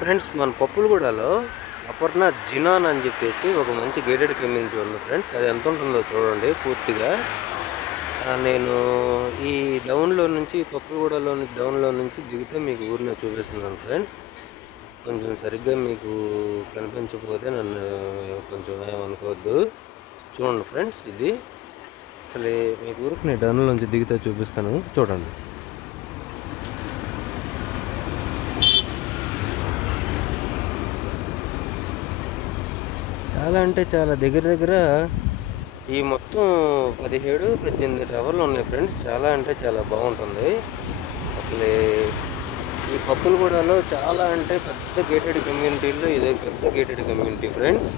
Friends మన పప్పులగూడలో Aparna xenon అని చెప్పేసి ఒక మంచి గేటెడ్ కమ్యూనిటీ ఉంది ఫ్రెండ్స్. అది ఎంత ఉంటుందో చూడండి పూర్తిగా. నేను ఈ డౌన్లో నుంచి పప్పులగూడలోని డౌన్లో నుంచి దిగితే మీకు ఊరిని చూపిస్తున్నాను ఫ్రెండ్స్. కొంచెం సరిగ్గా మీకు కనిపించకపోతే నన్ను కొంచెం ఏమనుకోవద్దు. చూడండి ఫ్రెండ్స్, ఇది అసలు మీకు ఊరికి నేను డౌన్లో నుంచి దిగితే చూపిస్తాను చూడండి. చాలా అంటే చాలా దగ్గర ఈ మొత్తం 17-18 టవర్లు ఉన్నాయి ఫ్రెండ్స్. చాలా అంటే చాలా బాగుంటుంది. అసలు ఈ పప్పులగూడలో చాలా అంటే పెద్ద గేటెడ్ కమ్యూనిటీల్లో ఇదే పెద్ద గేటెడ్ కమ్యూనిటీ ఫ్రెండ్స్.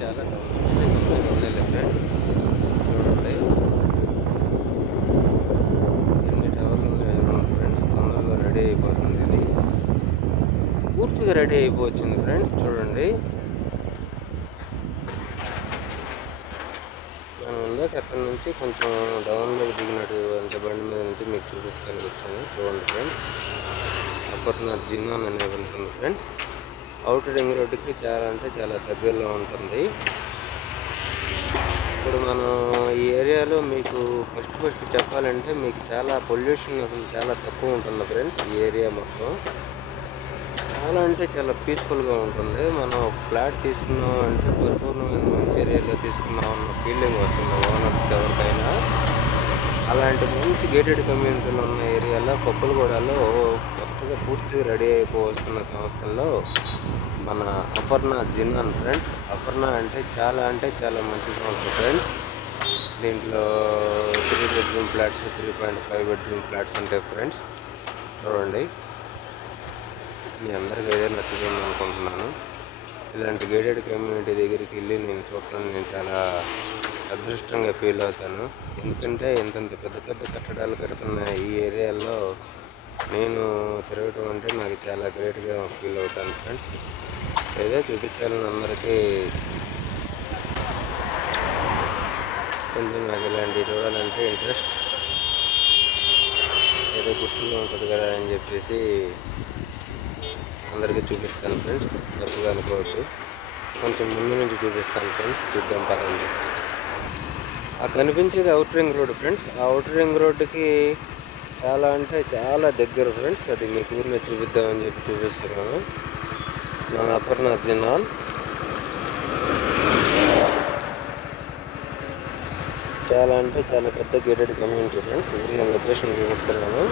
చాలా అయిపోతుంది. ఇది పూర్తిగా రెడీ అయిపోవచ్చింది ఫ్రెండ్స్. చూడండి, మనం ఉందాక అక్కడ నుంచి కొంచెం డౌన్లోకి దిగినట్టు అంటే బండి మీద నుంచి మీకు చూపిస్తానికి వచ్చాను. చూడండి ఫ్రెండ్స్, అపర్ణ జినాన్ అనేది ఉంటుంది ఫ్రెండ్స్. అవుటర్ రింగ్ రోడ్డుకి చాలా అంటే చాలా దగ్గరలో ఉంటుంది. ఇప్పుడు మనం ఈ ఏరియాలో మీకు ఫస్ట్ చెప్పాలంటే మీకు చాలా పొల్యూషన్ అసలు చాలా తక్కువ ఉంటుంది ఫ్రెండ్స్. ఈ ఏరియా మొత్తం చాలా అంటే చాలా పీస్ఫుల్గా ఉంటుంది. మనం ఒక ఫ్లాట్ తీసుకున్నాం అంటే పరిపూర్ణమైన మంచి ఏరియాలో తీసుకున్నాం అన్న ఫీలింగ్ వస్తుంది ఓనర్స్కి ఎవరికైనా. అలాంటి మంచి గేటెడ్ కమ్యూనిటీలు ఉన్న ఏరియాలో పప్పులగూడలో కొత్తగా పూర్తిగా రెడీ అయిపోవస్తున్న సంస్థల్లో మన అపర్ణ జినాన్ ఫ్రెండ్స్. అపర్ణ అంటే చాలా మంచి సంస్థ ఫ్రెండ్స్. దీంట్లో 3 బెడ్రూమ్ ఫ్లాట్స్, 3.5 బెడ్రూమ్ ఫ్లాట్స్ ఉంటాయి ఫ్రెండ్స్. చూడండి, మీ అందరికీ ఏదైనా నచ్చుతుంది అనుకుంటున్నాను. ఇలాంటి గేటెడ్ కమ్యూనిటీ దగ్గరికి వెళ్ళి నేను చూడటం నేను చాలా అదృష్టంగా ఫీల్ అవుతాను. ఎందుకంటే ఇంతంత పెద్ద కట్టడాలు కడుతున్న ఈ ఏరియాలో నేను తిరగటం అంటే నాకు చాలా గ్రేట్గా ఫీల్ అవుతాను ఫ్రెండ్స్. ఏదో చూపించాలని అందరికీ కొంచెం నాకు ఇలాంటివి చూడాలంటే ఇంట్రెస్ట్. ఏదో గుర్తుగా ఉంటుంది కదా అని చెప్పేసి అందరికీ చూపిస్తాను ఫ్రెండ్స్. తప్పుగా అనుకోవద్దు. కొంచెం ముందు నుంచి చూపిస్తాను ఫ్రెండ్స్. చూద్దాం పదండి. ఆ కనిపించేది అవుటర్ రింగ్ రోడ్ ఫ్రెండ్స్. ఆ అవుటర్ రింగ్ రోడ్డుకి చాలా అంటే చాలా దగ్గర ఫ్రెండ్స్. అది మీకు ఊరిలో చూపిద్దామని చెప్పి చూపిస్తున్నాను. మన అపర్ణ జినాన్ చాలా అంటే చాలా పెద్ద గేటెడ్ కమ్యూనిటీ ఫ్రెండ్స్. ఊరిలో లొకేషన్ చూపిస్తున్నాను.